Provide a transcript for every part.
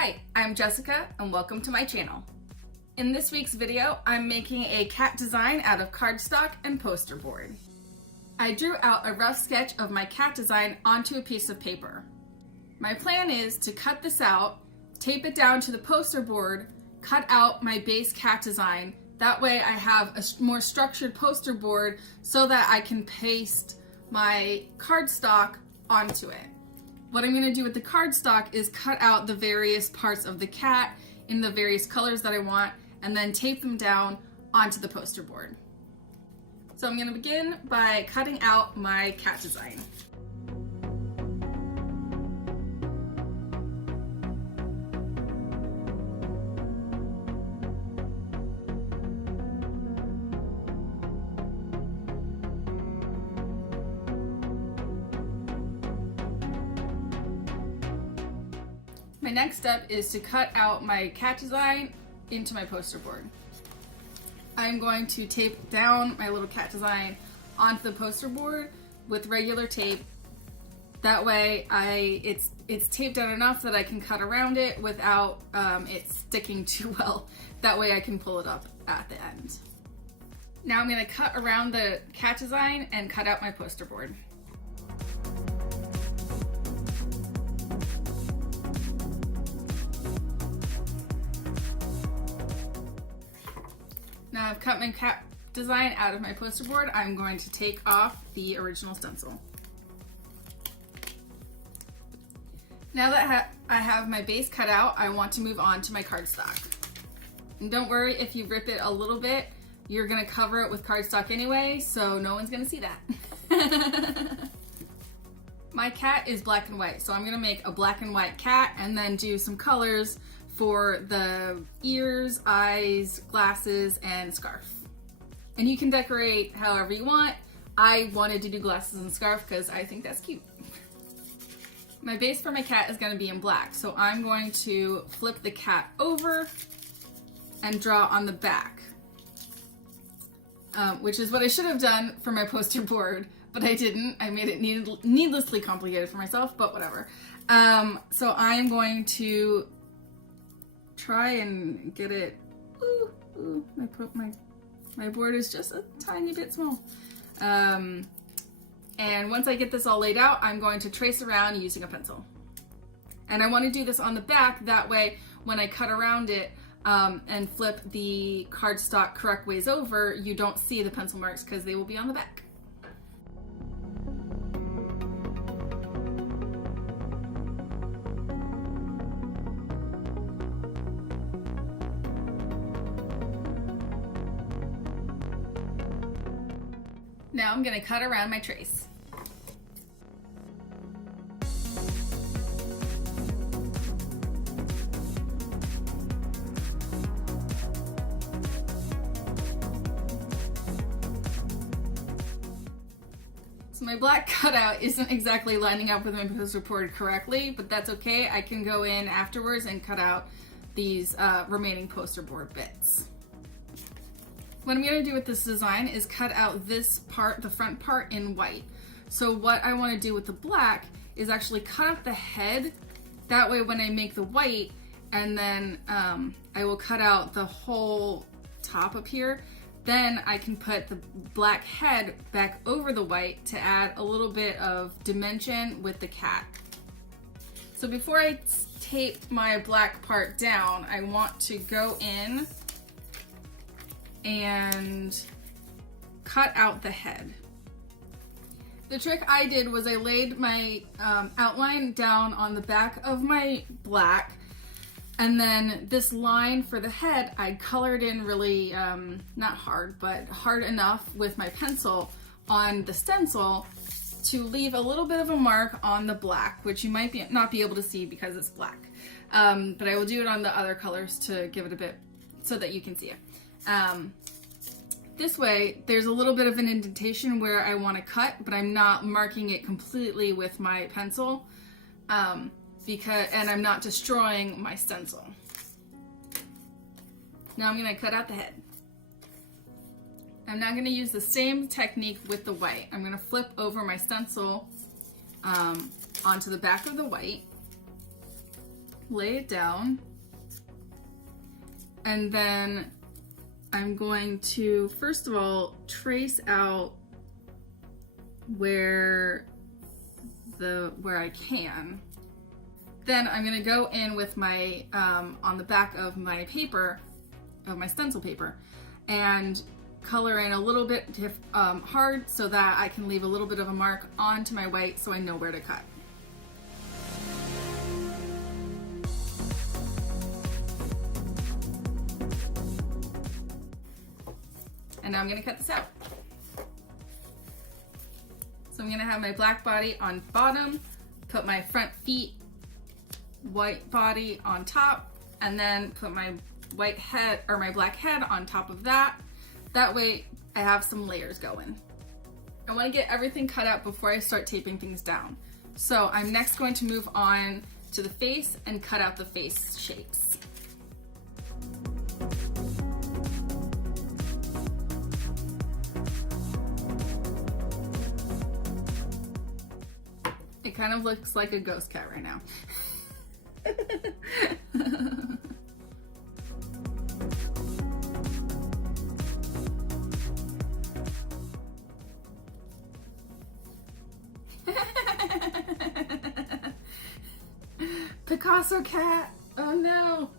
Hi, I'm Jessica and welcome to my channel. In this week's video, I'm making a cat design out of cardstock and poster board. I drew out a rough sketch of my cat design onto a piece of paper. My plan is to cut this out, tape it down to the poster board, cut out my base cat design. That way I have a more structured poster board so that I can paste my cardstock onto it. What I'm going to do with the cardstock is cut out the various parts of the cat in the various colors that I want and then tape them down onto the poster board. So I'm going to begin by cutting out my cat design. My next step is to cut out my cat design into my poster board. I'm going to tape down my little cat design onto the poster board with regular tape. That way it's taped down enough that I can cut around it without it sticking too well. That way I can pull it up at the end. Now I'm going to cut around the cat design and cut out my poster board. Now I've cut my cat design out of my poster board, I'm going to take off the original stencil. Now that I have my base cut out, I want to move on to my cardstock. And don't worry if you rip it a little bit, you're going to cover it with cardstock anyway, so no one's going to see that. My cat is black and white, so I'm going to make a black and white cat and then do some colors for the ears, eyes, glasses, and scarf. And you can decorate however you want. I wanted to do glasses and scarf because I think that's cute. My base for my cat is going to be in black, so I'm going to flip the cat over and draw on the back, which is what I should have done for my poster board, but I didn't. I made it needlessly complicated for myself, but whatever. So I'm going to try and get it. My board is just a tiny bit small. And once I get this all laid out, I'm going to trace around using a pencil. And I want to do this on the back, that way when I cut around it and flip the cardstock correct ways over, you don't see the pencil marks because they will be on the back. Now I'm going to cut around my trace. So my black cutout isn't exactly lining up with my poster board correctly, but that's okay. I can go in afterwards and cut out these remaining poster board bits. What I'm going to do with this design is cut out this part, the front part, in white. So what I want to do with the black is actually cut out the head. That way when I make the white, and then I will cut out the whole top up here, then I can put the black head back over the white to add a little bit of dimension with the cat. So before I tape my black part down, I want to go in and cut out the head. The trick I did was I laid my outline down on the back of my black, and then this line for the head I colored in really, not hard, but hard enough with my pencil on the stencil to leave a little bit of a mark on the black, which you might not be able to see because it's black. But I will do it on the other colors to give it a bit so that you can see it. This way, there's a little bit of an indentation where I want to cut, but I'm not marking it completely with my pencil, and I'm not destroying my stencil. Now I'm going to cut out the head. I'm now going to use the same technique with the white. I'm going to flip over my stencil onto the back of the white. lay it down, and then I'm going to, first of all, trace out where I can. Then I'm gonna go in with my, on the back of my paper, of my stencil paper, and color in a little bit hard so that I can leave a little bit of a mark onto my white so I know where to cut. And now I'm gonna cut this out. So I'm gonna have my black body on bottom, put my front feet white body on top, and then put my white head or my black head on top of that. That way I have some layers going. I want to get everything cut out before I start taping things down. So I'm next going to move on to the face and cut out the face shapes. It kind of looks like a ghost cat right now. Picasso cat! Oh no!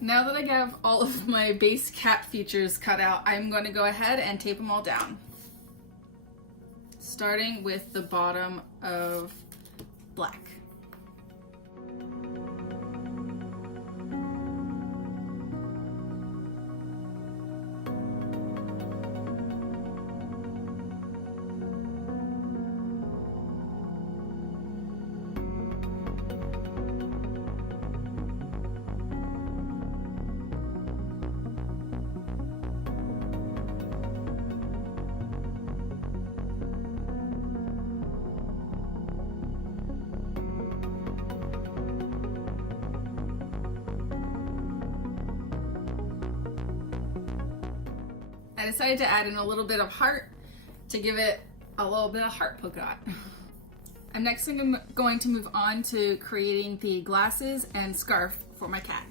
Now that I have all of my base cat features cut out, I'm going to go ahead and tape them all down. Starting with the bottom of black. I decided to add in a little bit of heart to give it a little bit of heart polka dot. I'm next going to move on to creating the glasses and scarf for my cat.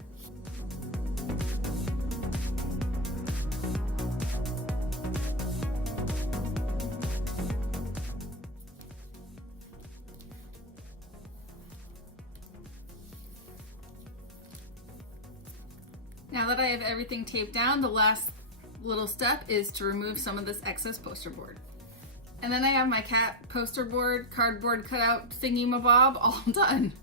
Now that I have everything taped down, the last little step is to remove some of this excess poster board. And then I have my cat poster board, cardboard cutout thingy-mabob all done.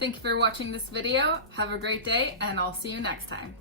Thank you for watching this video. Have a great day, and I'll see you next time.